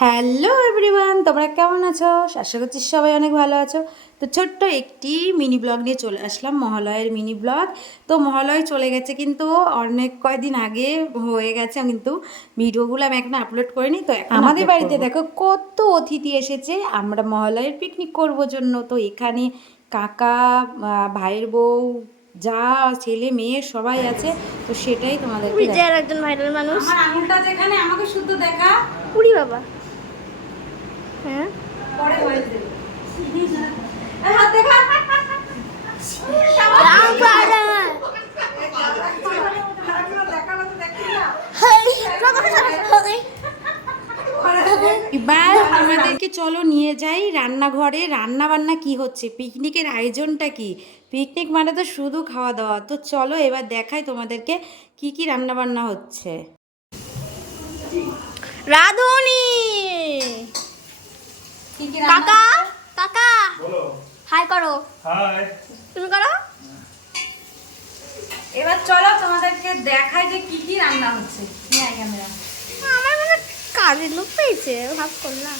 Hello everyone, তোমরা কেমন আছো? আশা করছি সবাই অনেক ভালো আছো। তো ছোট্ট একটি মিনি ব্লগ নিয়ে চলে আসলাম, মহালয়ের মিনি ব্লগ। তো মহালয় চলে গেছে, কিন্তু অনেক কয়েকদিন আগে হয়ে গেছে, কিন্তু ভিডিওগুলো আমি এখন আপলোড করিনি। তো আমাদের বাড়িতে দেখো কত অতিথি এসেছে, আমরা মহালয়ের পিকনিক করবো জন্য। তো এখানে কাকা, ভাইয়ের বউ, যা ছেলে মেয়ে সবাই আছে। তো সেটাই তোমাদেরকে বিজয়ের একজন ভাইরাল মানুষ। আমার আঙুলটা যেখানে, আমাকে শুদ্ধ দেখা। উড়ি বাবা। হ্যাঁ পরে ভয়েস দেব। হাত দেখা। এবার আমাদেরকে চলো নিয়ে যাই রান্নাঘরে। রান্না বান্না কি হচ্ছে, পিকনিকের আয়োজনটা কি। পিকনিক মানে তো শুধু খাওয়া দাওয়া। তো চলো এবার দেখাই তোমাদেরকে কি কি রান্না বান্না হচ্ছে। রাধুনি কাকা, কাকা হাই করো। হাই। তুমি করো। এবার চলো তোমাদেরকে দেখাই যে কি কি রান্না হচ্ছে। নিয়ে আয় ক্যামেরা। আমার মানে কাজের লোক পেয়েছে ভাব কর না।